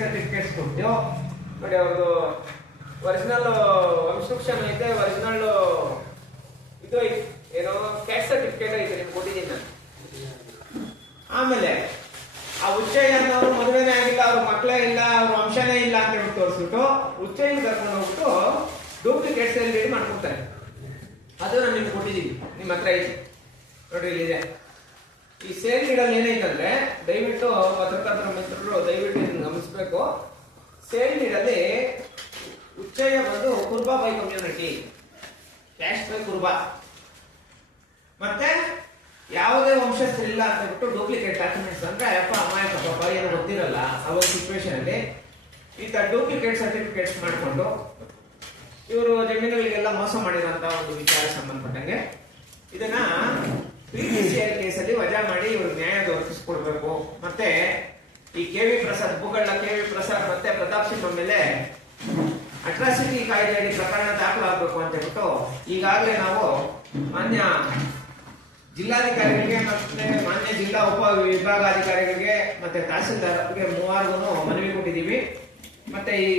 Certificates ಕೊಟ್ಟು ನೋಡಿ, ಅವ್ರದ್ದು ಒರಿಜಿನಲ್ ಇನ್ಸ್ಟ್ರಕ್ಷನ್ ಐತೆ, ಒರಿಜಿನಲ್ ಇದು ಏನೋ ಕ್ಯಾಸ್ಟ್ ಸರ್ಟಿಫಿಕೇಟ್ ಐತೆ, ನಿಮ್ಗೆ ಕೊಟ್ಟಿದ್ದೀನಿ ನಾನು. ಆಮೇಲೆ ಆ ಉಚ್ಚಯ್ಯನವರು ಮದುವೆನೇ ಆಗಿಲ್ಲ, ಅವ್ರ ಮಕ್ಕಳೇ ಇಲ್ಲ, ಅವ್ರ ವಂಶನೇ ಇಲ್ಲ ಅಂತ ಹೇಳಿ ತೋರಿಸ್ಬಿಟ್ಟು ಉಚ್ಚಯ್ಯನ ಕರ್ಕೊಂಡು ಹೋಗ್ಬಿಟ್ಟು ಡೂಪ್ಲಿಕೇಟ್ ಸೇಲ್ ಡೀಡ್ ಮಾಡ್ಕೊಡ್ತಾರೆ. ಅದು ನಾನು ನಿಮ್ಗೆ ಕೊಟ್ಟಿದ್ದೀನಿ, ನಿಮ್ಮ ಹತ್ರ ಐತಿ ನೋಡ್ರಿ, ಇಲ್ಲಿದೆ. ಈ ಸೇಲ್ ಡೀಡಲ್ಲಿ ಏನೈತಂದ್ರೆ, ದಯವಿಟ್ಟು ಪತ್ರಕರ್ತರ ಮಿತ್ರರು ದಯವಿಟ್ಟು ಇದನ್ನು ಗಮನಿಸಬೇಕು. ಸೇಲ್ ಡೀಡಲ್ಲಿ ಉಚ್ಚಯ್ಯ ಬಂದು Kurba by community, caste by Kurba, ಮತ್ತೆ ಯಾವುದೇ ವಂಶಸ್ಥರಿಲ್ಲ ಅಂತ ಬಿಟ್ಟು ಡೂಪ್ಲಿಕೇಟ್ ಡಾಕ್ಯುಮೆಂಟ್ಸ್ ಅಂದ್ರೆ ಅಪ್ಪ ಅಮಾಯಕ ಪಾಪ ಏನು ಗೊತ್ತಿರಲ್ಲ ಅವಾಗ ಸಿಚುವೇಶನ್ ಅಲ್ಲಿ ಈ ತರ ಡೂಪ್ಲಿಕೇಟ್ ಸರ್ಟಿಫಿಕೇಟ್ಸ್ ಮಾಡಿಕೊಂಡು ಇವರು ಜಮೀನುಗಳಿಗೆಲ್ಲ ಮೋಸ ಮಾಡಿರೋಂತ ಒಂದು ವಿಚಾರ ಸಂಬಂಧಪಟ್ಟಂಗೆ ಇದನ್ನ PTCL ಕೇಸಲ್ಲಿ ವಜಾ ಮಾಡಿ ಇವರು ನ್ಯಾಯ ದೊರಕಿಸ್ಕೊಡ್ಬೇಕು. ಮತ್ತೆ ಈ KV ಪ್ರಸಾದ್ ಭೂಗಳ್ಳ KV ಪ್ರಸಾದ್ ಮತ್ತೆ ಪ್ರತಾಪ್ ಸಿಂಹ ಮೇಲೆ ಅಟ್ರಾಸಿಟಿ ಕಾಯ್ದೆಯಡಿ ಪ್ರಕರಣ ದಾಖಲಾಗಬೇಕು ಅಂತ ಹೇಳ್ಬಿಟ್ಟು ಈಗಾಗಲೇ ನಾವು ಮಾನ್ಯ ಜಿಲ್ಲಾಧಿಕಾರಿಗಳಿಗೆ ಮತ್ತೆ ಮಾನ್ಯ ಜಿಲ್ಲಾ ಉಪ ವಿಭಾಗಾಧಿಕಾರಿಗಳಿಗೆ ಮತ್ತೆ ತಹಸೀಲ್ದಾರ್ಗೆ 3 ಮನವಿ ಕೊಟ್ಟಿದ್ದೀವಿ. ಮತ್ತೆ ಈ